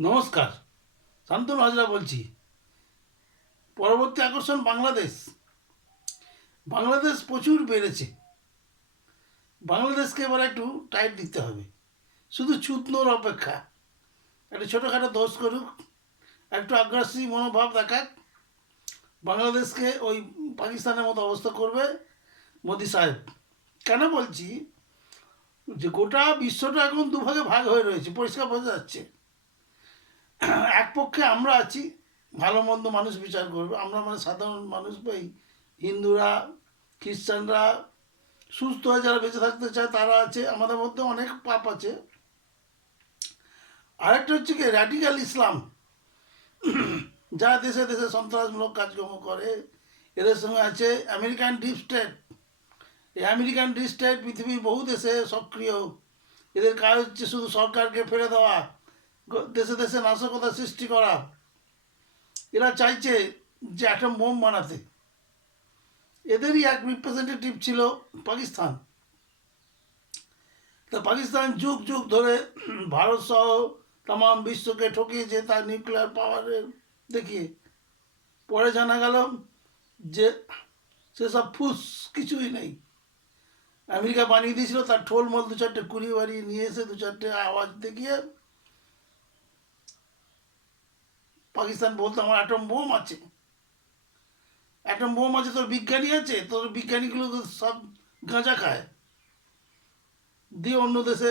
নমস্কার, শান্তনু হাজরা বলছি। পরবর্তী আকর্ষণ বাংলাদেশ। বাংলাদেশ প্রচুর বেড়েছে। বাংলাদেশকে এবার একটু টাইট দিতে হবে। শুধু ছুতনোর অপেক্ষা। একটা ছোটোখাটো দোষ করুক, একটু আগ্রাসী মনোভাব দেখাক। বাংলাদেশকে ওই পাকিস্তানের মতো অবস্থা করবে মোদি সাহেব। কেন বলছি? যে গোটা বিশ্বটা এখন দুভাগে ভাগ হয়ে রয়েছে। পরিষ্কার বোঝা যাচ্ছে। এক পক্ষে আমরা আছি, ভালো মন্দ মানুষ বিচার করবে। আমরা মানে সাধারণ মানুষ পাই হিন্দুরা, খ্রিস্টানরা সুস্থ হয়ে যারা বেঁচে থাকতে চায় তারা আছে। আমাদের মধ্যে অনেক পাপ আছে। আরেকটা হচ্ছে কি র্যাডিক্যাল ইসলাম। যা দেশে দেশে সন্ত্রাসমূলক কাজকর্ম করে, এদের সঙ্গে আছে আমেরিকান ডিপ স্টেট এই আমেরিকান ডিপ স্টেট পৃথিবীর বহু দেশে সক্রিয়। এদের কাজ হচ্ছে শুধু সরকারকে ফেলে দেওয়া। দেশে দেশে নাশকতা সৃষ্টি করা। এরা চাইছে যে একটা বোম বানাতে। এদেরই এক রিপ্রেজেন্টেটিভ ছিল পাকিস্তান। তা পাকিস্তান যুগ যুগ ধরে ভারত সহ তাম বিশ্বকে ঠকিয়েছে তার নিউক্লিয়ার পাওয়ারের দেখিয়ে। পরে জানা গেল যে সেসব ফুস কিছুই নেই। আমেরিকা বানিয়ে দিয়েছিল, তার ঠোলমল দু চারটে কুড়ি বাড়ি নিয়ে এসে দু চারটে আওয়াজ দেখিয়ে পাকিস্তান বলতো আমার অ্যাটম বোম আছে। অ্যাটম বোম আছে, তোর বিজ্ঞানী আছে? তোর বিজ্ঞানীগুলো তো সব গাঁজা খায়। দিয়ে অন্য দেশে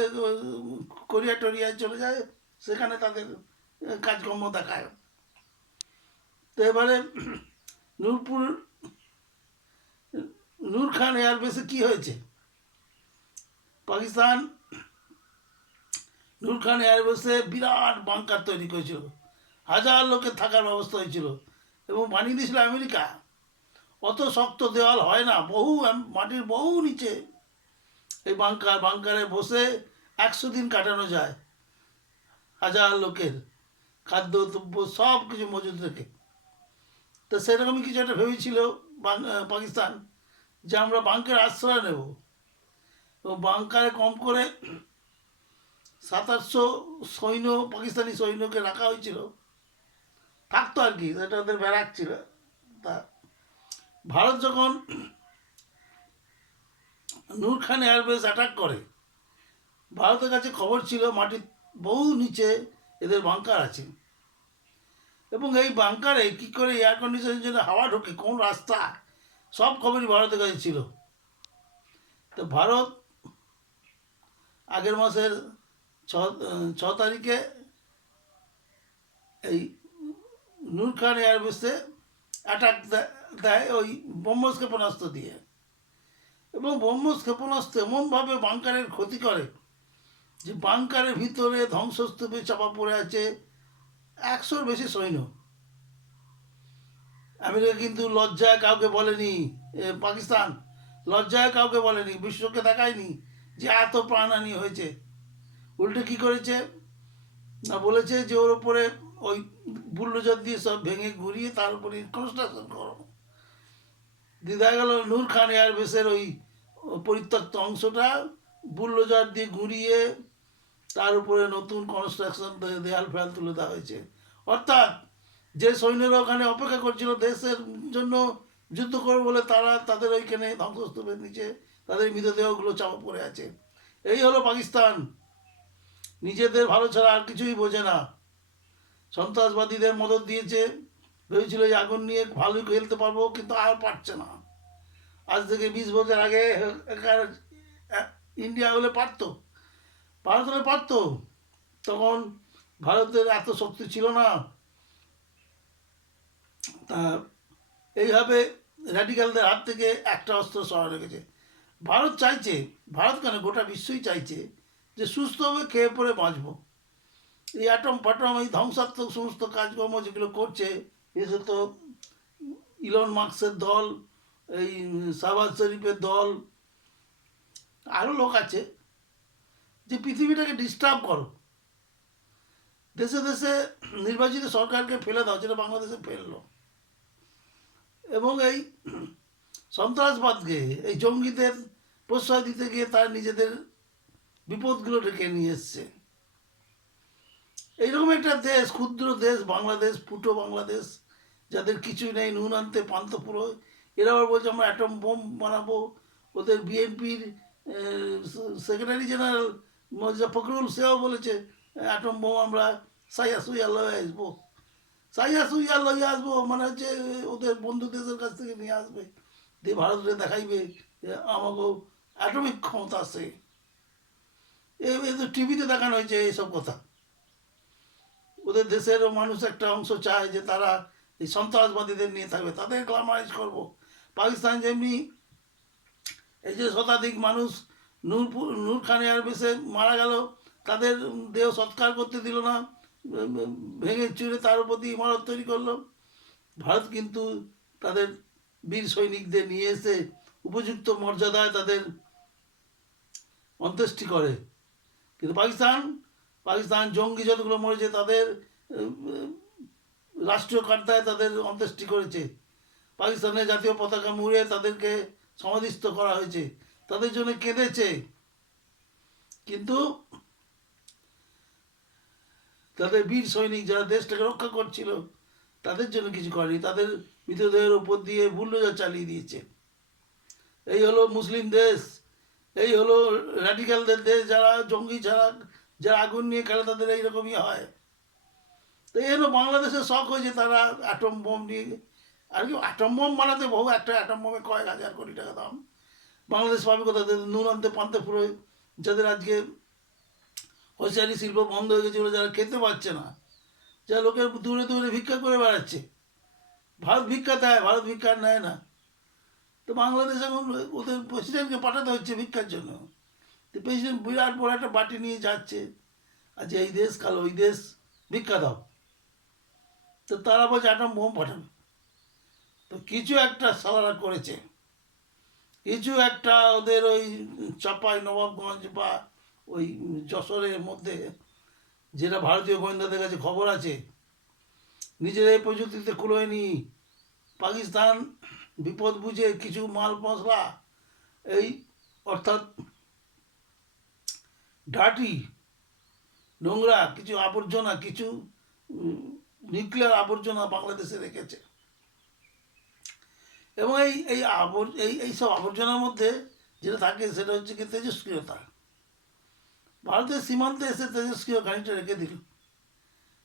কোরিয়া টোরিয়ায় চলে যায়, সেখানে তাদের কাজকর্ম দেখায়। তো এবারে নূরপুর, নূর খান এয়ারবেসে কী হয়েছে? পাকিস্তান, নূর খান এয়ারবেসে বিরাট বাংকার তৈরি করেছিল। হাজার লোকের থাকার ব্যবস্থা হয়েছিল। এবং বানিয়ে দিয়েছিল আমেরিকা। অত শক্ত দেওয়াল হয় না। বহু মাটির বহু নিচে। এই বাংকার, বাংকারে বসে একশো দিন কাটানো যায়। হাজার লোকের খাদ্য, দ্রব্য সব কিছু মজুদ রেখে। তো সেরকমই কিছু একটা ভেবেছিল পাকিস্তান, যে আমরা বাংকার আশ্রয় নেব। এবং বাংকারে কম করে সাত আটশো সৈন্য, পাকিস্তানি সৈন্যকে রাখা হয়েছিল। থাকতো আর কি এটা ওদের ব্যারাক ছিল। তা ভারত যখন নূর খান এয়ারবেস অ্যাটাক করে, ভারতের কাছে খবর ছিল মাটির বহু নিচে এদের বাংকার আছে। এবং এই বাংকারে কী করে এয়ার কন্ডিশনের জন্য হাওয়া ঢোকে, কোন রাস্তা, সব খবরই ভারতের কাছে ছিল। তো ভারত আগের মাসের ছ ছ তারিখে এই নূর খান এয়ারবেসে অ্যাটাক দেয় ওই ব্রহ্মস ক্ষেপণাস্ত্র দিয়ে। এবং ব্রহ্মস ক্ষেপণাস্ত্র এমনভাবে বাংকারের ক্ষতি করে যে বাংকারের ভিতরে ধ্বংসস্তূপে চাপা পড়ে আছে একশোর বেশি সৈন্য। আমেরিকা কিন্তু লজ্জায় কাউকে বলেনি পাকিস্তান। লজ্জায় কাউকে বলেনি, বিশ্বকে দেখায়নি যে এত প্রাণহানি হয়েছে। উল্টে কি করেছে? না বলেছে যে ওর উপরে ওই বুল্ডোজার দিয়ে সব ভেঙে ঘুরিয়ে তার উপরে কনস্ট্রাকশন করো। দিদা গেল নূর খান এয়ারবেসের ওই পরিত্যক্ত অংশটা, বুল্ডোজার দিয়ে ঘুরিয়ে তার উপরে নতুন কনস্ট্রাকশন দেয়াল ফেয়াল তুলে দেওয়া হয়েছে। অর্থাৎ যে সৈন্যরা ওখানে অপেক্ষা করছিল দেশের জন্য যুদ্ধ করবে বলে তারা তাদের ওইখানে ধ্বংসস্তূপের নিচে তাদের মৃতদেহগুলো চাপা পড়ে আছে। এই হলো পাকিস্তান। নিজেদের ভালো ছাড়া আর কিছুই বোঝে না। সন্ত্রাসবাদীদের মদত দিয়েছে। ভেবেছিল যে আগুন নিয়ে ভালোই খেলতে পারব, কিন্তু আর পারছে না। আজ থেকে বিশ বছর আগে ইন্ডিয়া হলে পারতো। ভারত হলে পারতো। তখন ভারতের এত শক্তি ছিল না। তা এইভাবে র্যাডিক্যালদের হাত থেকে একটা অস্ত্র সরা রেখেছে ভারত চাইছে, ভারত কেন গোটা বিশ্বই চাইছে যে সুস্থভাবে খেয়ে পরে বাঁচবো? এই অ্যাটম ফাটম এই ধ্বংসাত্মক সমস্ত কাজকর্ম যেগুলো করছে, এসে তো ইলন মার্কসের দল, এই শাহবাজ শরীফের দল আরও লোক আছে যে পৃথিবীটাকে ডিস্টার্ব করো। দেশে দেশে নির্বাচিত সরকারকে ফেলে দাও, যেটা বাংলাদেশে ফেলল। এবং এই সন্ত্রাসবাদকে, এই জঙ্গিদের প্রশ্রয় দিতে গিয়ে তার নিজেদের বিপদগুলো ডেকে নিয়ে এসছে। এইরকম একটা দেশ, ক্ষুদ্র দেশ, বাংলাদেশ ফুটো বাংলাদেশ, যাদের কিছুই নেই, নুন আনতে পান্ত পুরো। এরা আবার বলছে, আমরা অ্যাটম বোম বানাবো। ওদের বিএনপির সেক্রেটারি জেনারেল মর্জা ফখরুল সেও বলেছে অ্যাটম বোম আমরা সাইয়া সুইয়া লয়ে আসব। সাইয়া সুইয়া লয়ে আসব মানে হচ্ছে ওদের বন্ধু দেশের কাছ থেকে নিয়ে আসবে। দিয়ে ভারতকে দেখাইবে আমাকেও অ্যাটমিক ক্ষমতা আছে। এ এ তো টিভিতে দেখানো হয়েছে এইসব কথা। ওদের দেশেরও মানুষ একটা অংশ চায় যে তারা এই সন্ত্রাসবাদীদের নিয়ে থাকবে তাদের গ্লামারাইজ করব। পাকিস্তান যেমনি এই যে শতাধিক মানুষ নূরপুর নূর খান এয়ারবেসে মারা গেল, তাদের দেহ সৎকার করতে দিল না, ভেঙে চুরে তার প্রতি ইমারত তৈরি করল। ভারত কিন্তু তাদের বীর সৈনিকদের নিয়ে এসে উপযুক্ত মর্যাদায় তাদের অন্ত্যেষ্টি করে। কিন্তু পাকিস্তান পাকিস্তান জঙ্গি যতগুলো মরেছে, তাদের রাষ্ট্রীয় কার্তায় তাদের অন্ত্যেষ্টি করেছে। পাকিস্তানের জাতীয় পতাকা মুড়ে তাদেরকে সমাধিস্থ করা হয়েছে। তাদের জন্য কেঁদেছে। কিন্তু তাদের বীর সৈনিক যারা দেশটাকে রক্ষা করছিল, তাদের জন্য কিছু করেনি। তাদের মৃতদেহের ওপর দিয়ে বুল্ডোজার চালিয়ে দিয়েছে। এই হলো মুসলিম দেশ। এই হলো র্যাডিক্যালদের দেশ। যারা জঙ্গি ছাড়া যারা আগুন নিয়ে খেলে তাদের এইরকমই হয়। তো এই হলো বাংলাদেশের শখ হয়েছে তারা অ্যাটম বোম নিয়ে। আর কি অ্যাটম বোম বানাতে বহু, একটা অ্যাটম বোমে কয়েক হাজার কোটি টাকা দাম। বাংলাদেশ পাবে কোথা থেকে? নুন আনতে, পান্তে, পুরো যাদের আজকে হোসিয়ারি শিল্প বন্ধ হয়ে গেছিল যারা খেতে পারছে না যা লোকের দূরে দূরে ভিক্ষা করে বেড়াচ্ছে, ভারত ভিক্ষা দেয়, ভারত ভিক্ষা নেয় না। তো বাংলাদেশ এখন ওদের প্রেসিডেন্টকে পাঠাতে হচ্ছে ভিক্ষার জন্য। তো বিরাট বড় একটা বাটি নিয়ে যাচ্ছে। আজ এই দেশ, কাল ওই দেশ দাও। তো তারা বলছে, একটা মোম পাঠাবে তো কিছু একটা সালারা করেছে। কিছু একটা ওদের ওই চাপাই নবাবগঞ্জ বা ওই যশোরের মধ্যে, যেটা ভারতীয় গোয়েন্দাদের কাছে খবর আছে, নিজেদের প্রযুক্তিতে কুলোয়নি পাকিস্তান বিপদ বুঝে কিছু মাল মশলা, এই অর্থাৎ ডাটি, নোংরা, কিছু আবর্জনা, কিছু নিউক্লিয়ার আবর্জনা বাংলাদেশে রেখেছে। এবং এই এই আবর, এই এইসব আবর্জনার মধ্যে যেটা থাকে সেটা হচ্ছে কি তেজস্ক্রিয়তা। ভারতের সীমান্তে এসে তেজস্ক্রিয় গাড়িটা রেখে দিল।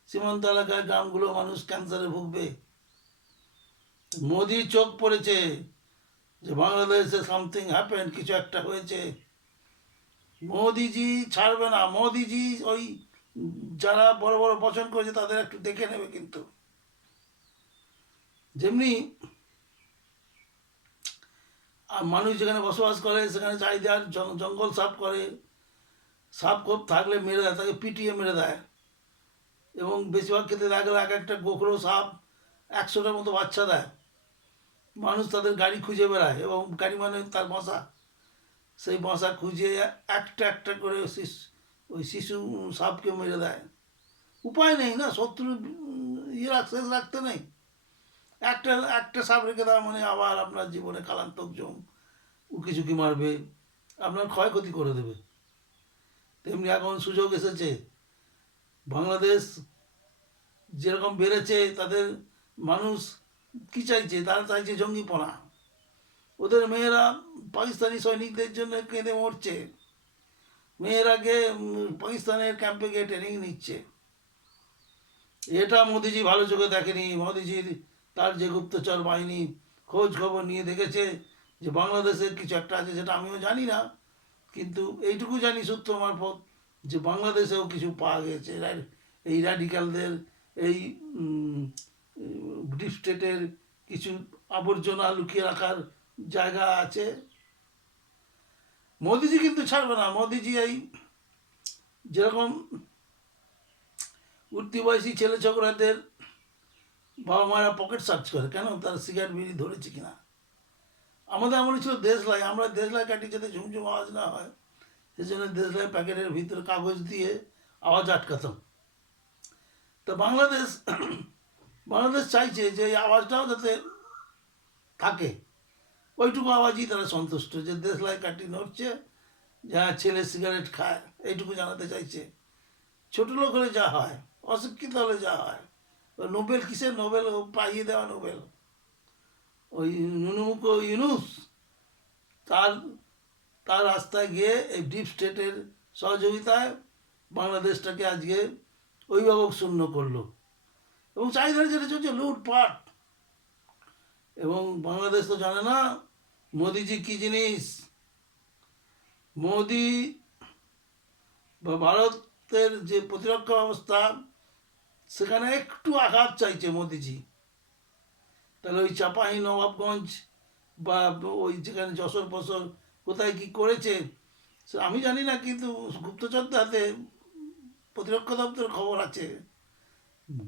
সীমান্ত এলাকায় গ্রামগুলো মানুষ ক্যান্সারে ভুগবে। মোদি চোখ পড়েছে যে বাংলাদেশে সামথিং হ্যাপেন কিছু একটা হয়েছে। মোদিজি ছাড়বে না, মোদিজি ওই যারা বড় বড় পছন্দ করেছে তাদের একটু দেখে নেবে কিন্তু। যেমনি আর মানুষ যেখানে বসবাস করে, সেখানে চাহিদার জন- জঙ্গল সাফ করে, সাপ খুব থাকলে মেরে দেয়, তাকে পিটিয়ে মেরে দেয়। এবং বেশিরভাগ ক্ষেত্রে দেখা এক একটা গোখরো সাপ একশোটার মতো বাচ্চা দেয়। মানুষ তাদের গাড়ি খুঁজে বেড়ায় এবং গাড়ি মানে তার বাসা সেই বাসা খুঁজে একটা একটা করে ওই শিশু সাপকে মেরে দেয়। উপায় নেই না, শত্রু ইয়ে রাখ, শেষ রাখতে নেই। একটা একটা সাপ রেখে দেওয়া মানে আবার আপনার জীবনে কালান্তক জম উকি ঝুঁকি মারবে, আপনার ক্ষয়ক্ষতি করে দেবে। তেমনি এখন সুযোগ এসেছে। বাংলাদেশ যেরকম বেড়েছে, তাদের মানুষ কী চাইছে? তারা চাইছে জঙ্গি জঙ্গিপনা। ওদের মেয়েরা পাকিস্তানি সৈনিকদের জন্য কেঁদে মরছে। মেয়েরাকে উম, পাকিস্তানের ক্যাম্পে গিয়ে ট্রেনিং নিচ্ছে। এটা মোদিজি ভালো চোখে দেখেনি। মোদিজির তার যে গুপ্তচর বাহিনী খোঁজ খবর নিয়ে দেখেছে যে বাংলাদেশের কিছু একটা আছে যেটা আমিও জানি না কিন্তু এইটুকু জানি সূত্র মারফত যে বাংলাদেশেও কিছু পাওয়া গেছে। এই র্যাডিক্যালদের এই ডিপ স্টেটের কিছু আবর্জনা লুকিয়ে রাখার জায়গা আছে। মোদিজি কিন্তু ছাড়বে না। মোদিজি এই যেরকম উঠতি বয়সী ছেলে ছোকরাদের বাবা মায়েরা পকেট সার্চ করে, কেন? তারা সিগারেট বিড়ি ধরেছে কিনা? আমাদের আমলে ছিল দেশলাই, আমরা দেশলাই কাটি যাতে ঝুমঝুম আওয়াজ না হয়, সেজন্য দেশলাই প্যাকেটের ভিতরে কাগজ দিয়ে আওয়াজ আটকাতাম। তো বাংলাদেশ বাংলাদেশ চাইছে যে এই আওয়াজটাও যাতে থাকে। ওইটুকু আওয়াজই তারা সন্তুষ্ট যে দেশলাই কাটি নড়ছে, যা ছেলে সিগারেট খায়, এইটুকু জানাতে চাইছে। ছোট লোক হলে যা হয়, অশিক্ষিত হলে যা হয়। নোবেল কিসের? নোবেল পাইয়ে দেওয়া নোবেল। ওই নুনুমুখ ইউনুস তার তার রাস্তায় গিয়ে এই ডিপ স্টেটের সহযোগিতায় বাংলাদেশটাকে আজকে অভিভাবক শূন্য করল। এবং চাহিদা যেটা চলছে, লুটপাট। এবং বাংলাদেশ তো জানে না মোদিজি কি জিনিস? মোদি বা ভারতের যে প্রতিরক্ষা ব্যবস্থা, সেখানে একটু আঘাত চাইছে মোদিজি। তাহলে ওই চাপাহি নবাবগঞ্জ বা ওই যেখানে যশোর ফসল কোথায় কি করেছে আমি জানি না, কিন্তু গুপ্তচরদের হাতে প্রতিরক্ষা দপ্তরের খবর আছে।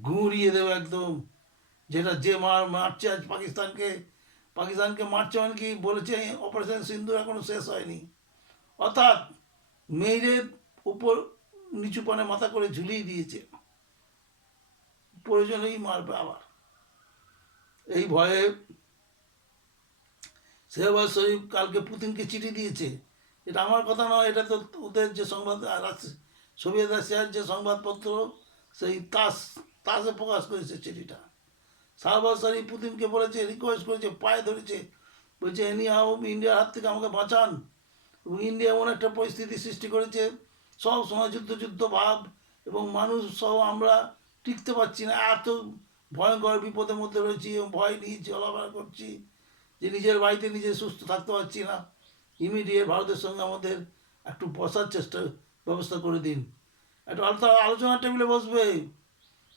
গুঁড়িয়ে দেবে একদম, যেটা যে মার, মারছে আজ পাকিস্তানকে পাকিস্তানকে মারছে মানে কি বলেছে অপারেশন সিন্দুর এখনও শেষ হয়নি। অর্থাৎ মেয়েদের উপর নিচু পানে মাথা করে ঝুলিয়ে দিয়েছে। প্রয়োজনেই মারবে আবার। এই ভয়ে শেহবাজ শরীফ কালকে পুতিনকে চিঠি দিয়েছে। এটা আমার কথা নয়, এটা তো ওদের যে সংবাদ সোভিয়েত রাশিয়ার যে সংবাদপত্র, সেই তাস, তাসে প্রকাশ করেছে চিঠিটা। শাহবাজ শরীফ পুতিনকে বলেছে রিকোয়েস্ট করেছে, পায়ে ধরেছে। বলছে এনি হাও ইন্ডিয়ার হাত থেকে আমাকে বাঁচান। এবং ইন্ডিয়া এমন একটা পরিস্থিতি সৃষ্টি করেছে, সব সময় যুদ্ধ যুদ্ধ, ভাব এবং মানুষ সহ আমরা টিকতে পারছি না। এত ভয়ঙ্কর বিপদের মধ্যে রয়েছি, এবং ভয় নিয়ে চলাফেরা করছি যে নিজের বাড়িতে নিজে সুস্থ থাকতে পারছি না। ইমিডিয়েট ভারতের সঙ্গে আমাদের একটু বসার চেষ্টা, ব্যবস্থা করে দিন। একটু আলোচনা টেবিলে বসবে।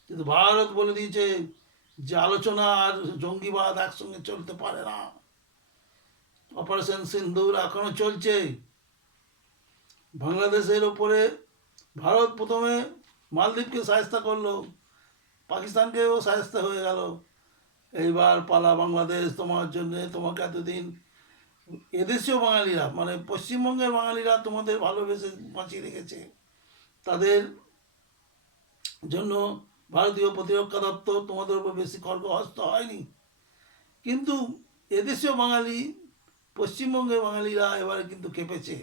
কিন্তু ভারত বলে দিয়েছে যে আলোচনা আর জঙ্গিবাদ একসঙ্গে চলতে পারে না। অপারেশন সিন্দুর এখনও চলছে। বাংলাদেশের ওপরে ভারত প্রথমে মালদ্বীপকে সাহেস্তা করল। পাকিস্তানকেও সাহেস্তা হয়ে গেল। এইবার পালা বাংলাদেশ তোমার জন্যে, তোমাকে এতদিন এদেশেও বাঙালিরা মানে পশ্চিমবঙ্গের বাঙালিরা তোমাদের ভালোবেসে বাঁচিয়ে রেখেছে। তাদের জন্য ভারতীয় প্রতিরক্ষা দপ্তর তোমাদের উপর বেশি খর্গহস্ত হয়নি। কিন্তু এদেশীয় বাঙালি, পশ্চিমবঙ্গের বাঙালিরা এবারে কিন্তু কেঁপেছে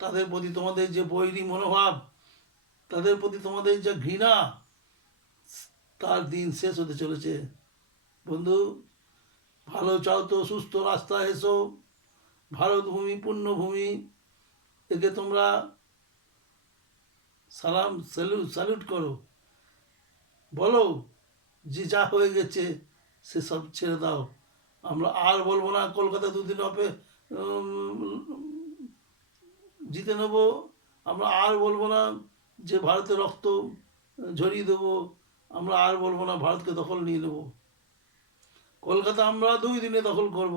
তাদের প্রতি তোমাদের যে বৈরী মনোভাব, তাদের প্রতি তোমাদের যে ঘৃণা, তার দিন শেষ হতে চলেছে। বন্ধু, ভালো চাও তো, সুস্থ রাস্তায় এসো। ভারত ভূমি পুণ্যভূমি একে তোমরা সালাম স্যালুট স্যালুট করো। বলো যে যা হয়ে গেছে, সে সব ছেড়ে দাও। আমরা আর বলব না, কলকাতা দুদিন অপে জিতে নেব। আমরা আর বলব না যে ভারতের রক্ত ঝরিয়ে দেবো। আমরা আর বলব না ভারতকে দখল নিয়ে নেব। কলকাতা আমরা দুই দিনে দখল করব।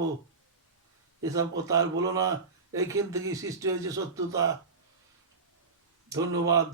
এসব কথা আর বলো না এইখান থেকেই সৃষ্টি হয়েছে শত্রুতা ধন্যবাদ।